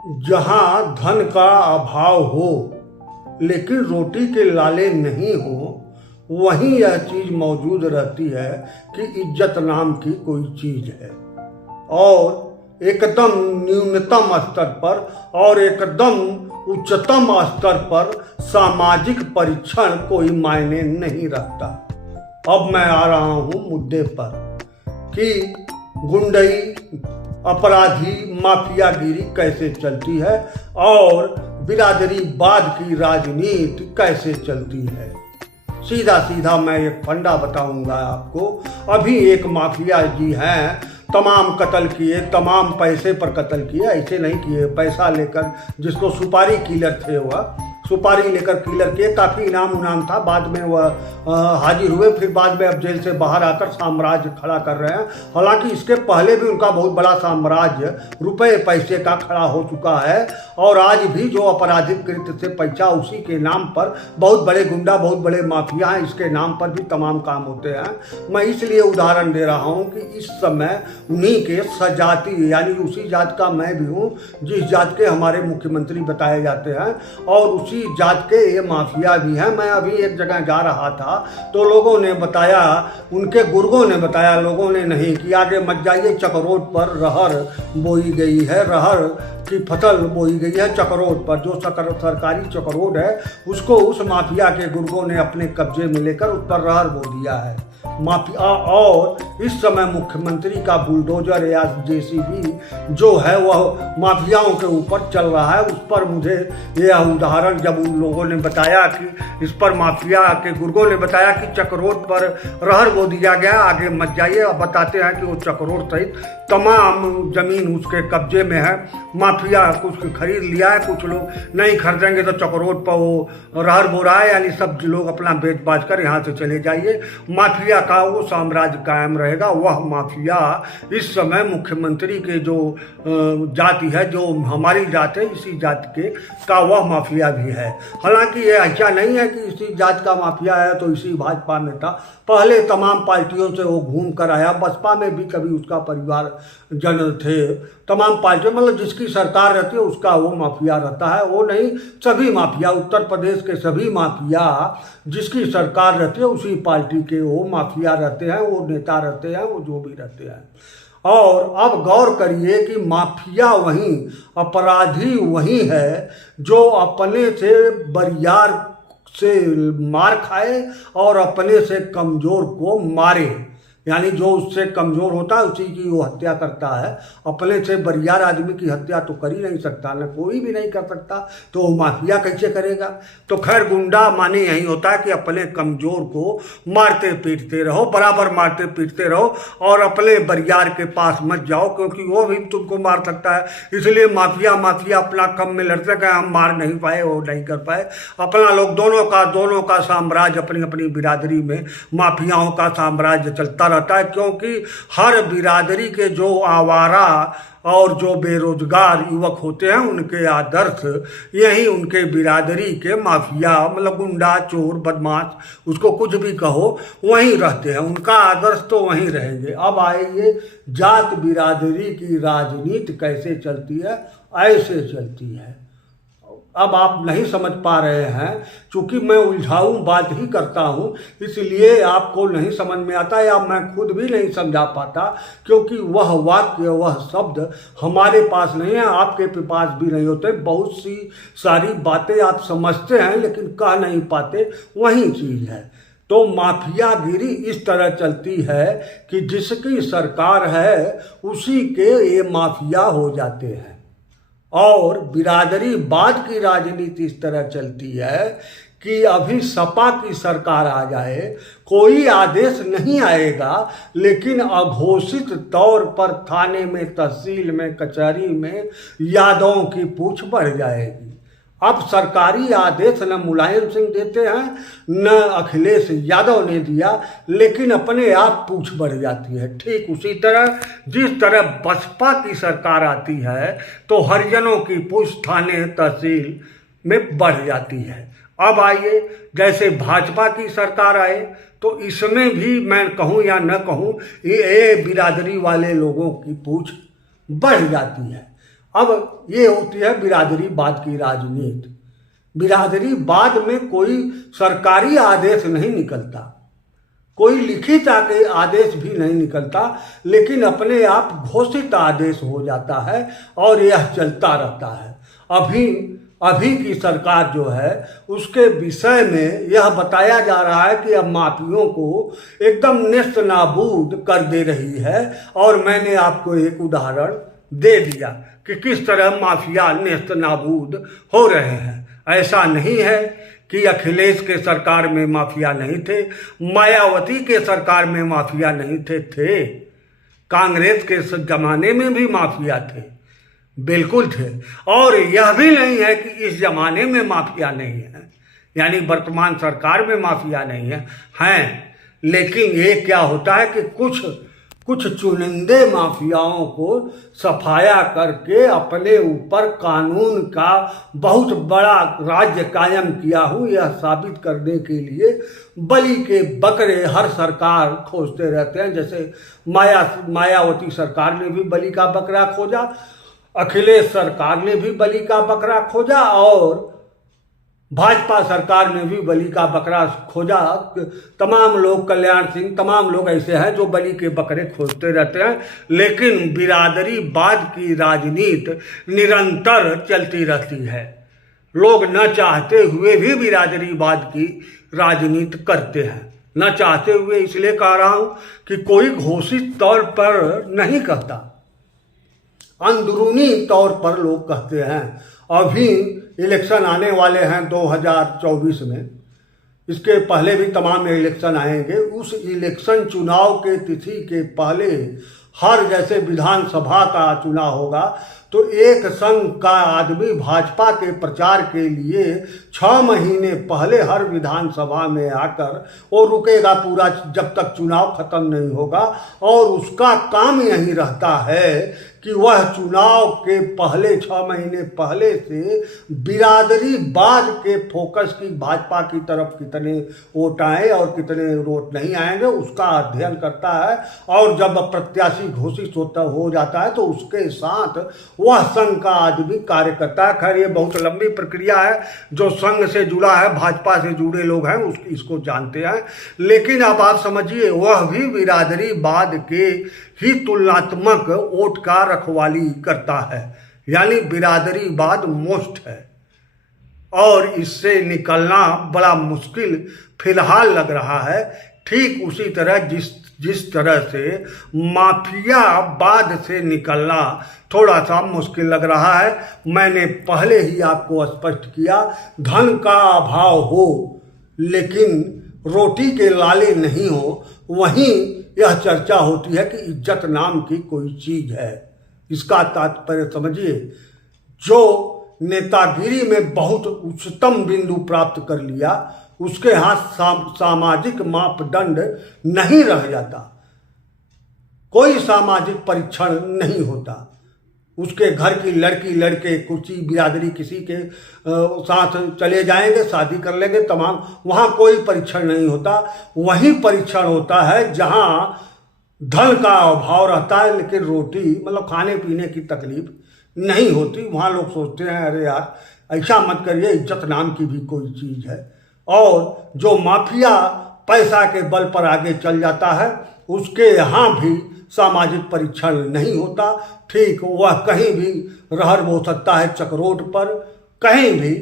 जहाँ धन का अभाव हो लेकिन रोटी के लाले नहीं हो, वहीं यह चीज मौजूद रहती है कि इज्जत नाम की कोई चीज है। और एकदम न्यूनतम स्तर पर और एकदम उच्चतम स्तर पर सामाजिक परीक्षण कोई मायने नहीं रखता। अब मैं आ रहा हूं मुद्दे पर कि गुंडई, अपराधी, माफियागिरी कैसे चलती है और बिरादरीवाद की राजनीति कैसे चलती है। सीधा सीधा मैं एक फंडा बताऊंगा आपको। अभी एक माफिया जी हैं, तमाम कत्ल किए, तमाम पैसे पर कत्ल किए, ऐसे नहीं किए, पैसा लेकर, जिसको सुपारी किलर थे, वह सुपारी लेकर किलर किए, काफ़ी इनाम था। बाद में वह हाजिर हुए, फिर बाद में अब जेल से बाहर आकर साम्राज्य खड़ा कर रहे हैं। हालांकि इसके पहले भी उनका बहुत बड़ा साम्राज्य रुपए पैसे का खड़ा हो चुका है और आज भी जो आपराधिक कृत्य से पैसा, उसी के नाम पर बहुत बड़े गुंडा, बहुत बड़े माफिया हैं, इसके नाम पर भी तमाम काम होते हैं। मैं इसलिए उदाहरण दे रहा हूँ कि इस समय उन्हीं के सजाती, यानी उसी जात का मैं भी हूँ जिस जात के हमारे मुख्यमंत्री बताए जाते हैं, और उसी जात के ये माफिया भी हैं। मैं अभी एक जगह जा रहा था तो लोगों ने बताया, उनके गुर्गों ने बताया, लोगों ने नहीं, कि आगे मत जाइए, चकरोट पर रहर बोई गई है, रहर की फसल बोई गई है चकरोट पर। जो सरकारी चकरोट है उसको उस माफिया के गुर्गों ने अपने कब्जे में लेकर उस पर रहर बो दिया है माफिया। और इस समय मुख्यमंत्री का बुलडोजर या जेसीबी जो है वह माफियाओं के ऊपर चल रहा है। उस पर मुझे यह उदाहरण जब उन लोगों ने बताया कि इस पर माफिया के गुर्गों ने बताया कि चकरोट पर रहर बो दिया गया, आगे मत जाइए। अब बताते हैं कि वो चकरोट सहित तमाम जमीन उसके कब्जे में है। माफिया कुछ खरीद लिया है, कुछ लोग नहीं खरीदेंगे तो चकरोट पर वो रहर बो रहा है, यानी सब लोग अपना बेच बाच कर यहाँ से चले जाइए। माफिया का वो साम्राज्य कायम रहेगा। वह माफिया इस समय मुख्यमंत्री के जो जाति है, जो हमारी जात है, इसी जात के का वह माफिया भी है। हालांकि ये ऐसा नहीं है कि इसी जात का माफिया है तो इसी भाजपा में था, पहले तमाम पार्टियों से वो घूम कर आया। बसपा में भी कभी उसका परिवार जन थे, तमाम पार्टियों, मतलब जिसकी सरकार रहती है उसका वो माफिया रहता है। वो नहीं, सभी माफिया, उत्तर प्रदेश के सभी माफिया जिसकी सरकार रहती है उसी पार्टी के वो माफिया रहते हैं, वो नेता रहते हैं, वो जो भी रहते हैं। और अब गौर करिए कि माफिया वही, अपराधी वही है जो अपने से बरियार से मार खाए और अपने से कमजोर को मारे, यानी जो उससे कमजोर होता है उसी की वो हत्या करता है। अपने से बरियार आदमी की हत्या तो कर ही नहीं सकता, न कोई भी नहीं कर सकता, तो माफिया कैसे करेगा। तो खैर, गुंडा माने यही होता है कि अपने कमजोर को मारते पीटते रहो, बराबर मारते पीटते रहो, और अपने बरियार के पास मत जाओ क्योंकि वो भी तुमको मार सकता है। इसलिए माफिया अपना कम में लड़ते गए, हम मार नहीं पाए, वो नहीं कर पाए। अपना लोग दोनों का साम्राज्य, अपनी अपनी बिरादरी में माफियाओं का साम्राज्य चलता रहता है, क्योंकि हर बिरादरी के जो आवारा और जो बेरोजगार युवक होते हैं उनके आदर्श यही उनके बिरादरी के माफिया, मतलब गुंडा, चोर, बदमाश, उसको कुछ भी कहो, वहीं रहते हैं, उनका आदर्श तो वहीं रहेंगे। अब आइए, जात बिरादरी की राजनीति कैसे चलती है, ऐसे चलती है। अब आप नहीं समझ पा रहे हैं, क्योंकि मैं उलझाऊ बात ही करता हूँ, इसलिए आपको नहीं समझ में आता, या मैं खुद भी नहीं समझा पाता, क्योंकि वह वाक्य, वह शब्द हमारे पास नहीं है, आपके पास भी नहीं होते। बहुत सी सारी बातें आप समझते हैं लेकिन कह नहीं पाते, वही चीज़ है। तो माफियागिरी इस तरह चलती है कि जिसकी सरकार है उसी के ये माफिया हो जाते हैं। और बिरादरीवाद की राजनीति इस तरह चलती है कि अभी सपा की सरकार आ जाए, कोई आदेश नहीं आएगा, लेकिन अघोषित तौर पर थाने में, तहसील में, कचहरी में यादवों की पूछ बढ़ जाएगी। अब सरकारी आदेश न मुलायम सिंह देते हैं, न अखिलेश यादव ने दिया, लेकिन अपने आप पूछ बढ़ जाती है। ठीक उसी तरह जिस तरह बसपा की सरकार आती है तो हरिजनों की पूछ थाने, तहसील में बढ़ जाती है। अब आइए, जैसे भाजपा की सरकार आए तो इसमें भी मैं कहूँ या न कहूँ, ये बिरादरी वाले लोगों की पूछ बढ़ जाती है। अब ये होती है बिरादरीवाद की राजनीति। बिरादरीवाद में कोई सरकारी आदेश नहीं निकलता, कोई लिखित आदेश भी नहीं निकलता, लेकिन अपने आप घोषित आदेश हो जाता है और यह चलता रहता है। अभी की सरकार जो है उसके विषय में यह बताया जा रहा है कि अब माफियों को एकदम नेस्त नाबूद कर दे रही है। और मैंने आपको एक उदाहरण दे दिया कि किस तरह माफिया नेस्त नाबूद हो रहे हैं। ऐसा नहीं है कि अखिलेश के सरकार में माफिया नहीं थे, मायावती के सरकार में माफिया नहीं थे। कांग्रेस के जमाने में भी माफिया थे, बिल्कुल थे। और यह भी नहीं है कि इस जमाने में माफिया नहीं है, यानी वर्तमान सरकार में माफिया नहीं है। लेकिन ये क्या होता है कि कुछ चुनिंदे माफियाओं को सफाया करके अपने ऊपर कानून का बहुत बड़ा राज्य कायम किया हूँ, यह साबित करने के लिए बलि के बकरे हर सरकार खोजते रहते हैं। जैसे मायावती सरकार ने भी बलि का बकरा खोजा, अखिलेश सरकार ने भी बलि का बकरा खोजा, और भाजपा सरकार ने भी बलि का बकरा खोजा। तमाम लोग, कल्याण सिंह, तमाम लोग ऐसे हैं जो बलि के बकरे खोजते रहते हैं। लेकिन बिरादरीवाद की राजनीति निरंतर चलती रहती है। लोग न चाहते हुए भी बिरादरीवाद की राजनीति करते हैं। न चाहते हुए इसलिए कह रहा हूं कि कोई घोषित तौर पर नहीं कहता, अंदरूनी तौर पर लोग कहते हैं। अभी इलेक्शन आने वाले हैं 2024 में, इसके पहले भी तमाम इलेक्शन आएंगे। उस इलेक्शन चुनाव के तिथि के पहले हर जैसे विधानसभा का चुनाव होगा तो एक संघ का आदमी भाजपा के प्रचार के लिए 6 महीने पहले हर विधानसभा में आकर वो रुकेगा पूरा जब तक चुनाव खत्म नहीं होगा। और उसका काम यही रहता है कि वह चुनाव के पहले 6 महीने पहले से बिरादरीवाद के फोकस की भाजपा की तरफ कितने वोट आए और कितने वोट नहीं आएंगे उसका अध्ययन करता है। और जब प्रत्याशी घोषित हो जाता है तो उसके साथ वह संघ का आदमी कार्य करता है। खैर ये बहुत लंबी प्रक्रिया है, जो संघ से जुड़ा है, भाजपा से जुड़े लोग हैं इसको जानते हैं। लेकिन अब आप समझिए, वह भी बिरादरीवाद के ही तुलनात्मक वोट का रखवाली करता है, यानी बिरादरीवाद मोस्ट है। और इससे निकलना बड़ा मुश्किल फिलहाल लग रहा है। ठीक उसी तरह जिस तरह से माफियावाद से निकलना थोड़ा सा मुश्किल लग रहा है। मैंने पहले ही आपको स्पष्ट किया, धन का अभाव हो लेकिन रोटी के लाले नहीं हो, वहीं यह चर्चा होती है कि इज्जत नाम की कोई चीज है। इसका तात्पर्य समझिए, जो नेतागिरी में बहुत उच्चतम बिंदु प्राप्त कर लिया उसके हाथ सामाजिक मापदंड नहीं रह जाता, कोई सामाजिक परीक्षण नहीं होता। उसके घर की लड़की लड़के कुछ बिरादरी किसी के साथ चले जाएंगे, शादी कर लेंगे, तमाम, वहाँ कोई परीक्षण नहीं होता। वही परीक्षण होता है जहाँ धन का अभाव रहता है लेकिन रोटी मतलब खाने पीने की तकलीफ नहीं होती। वहाँ लोग सोचते हैं अरे यार ऐसा मत करिए, इज्जत नाम की भी कोई चीज़ है। और जो माफिया पैसा के बल पर आगे चल जाता है उसके यहाँ भी सामाजिक परीक्षण नहीं होता। ठीक वह कहीं भी रहर हो सकता है, चकरोट पर, कहीं भी,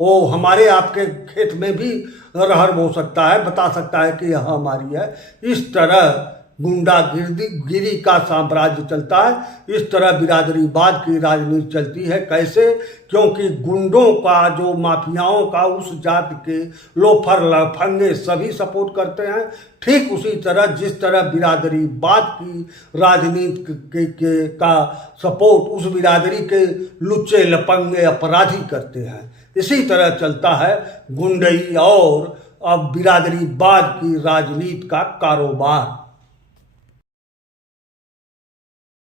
वो हमारे आपके खेत में भी रहर हो सकता है, बता सकता है कि यह हमारी है। इस तरह गुंडागिरी का साम्राज्य चलता है, इस तरह बिरादरीवाद की राजनीति चलती है। कैसे? क्योंकि गुंडों का, जो माफियाओं का, उस जाति के लोफर लफंगे सभी सपोर्ट करते हैं। ठीक उसी तरह जिस तरह बिरादरीवाद की राजनीति का सपोर्ट उस बिरादरी के लुच्चे लफंगे अपराधी करते हैं, इसी तरह चलता है गुंडई और अब बिरादरीवाद की राजनीति का कारोबार।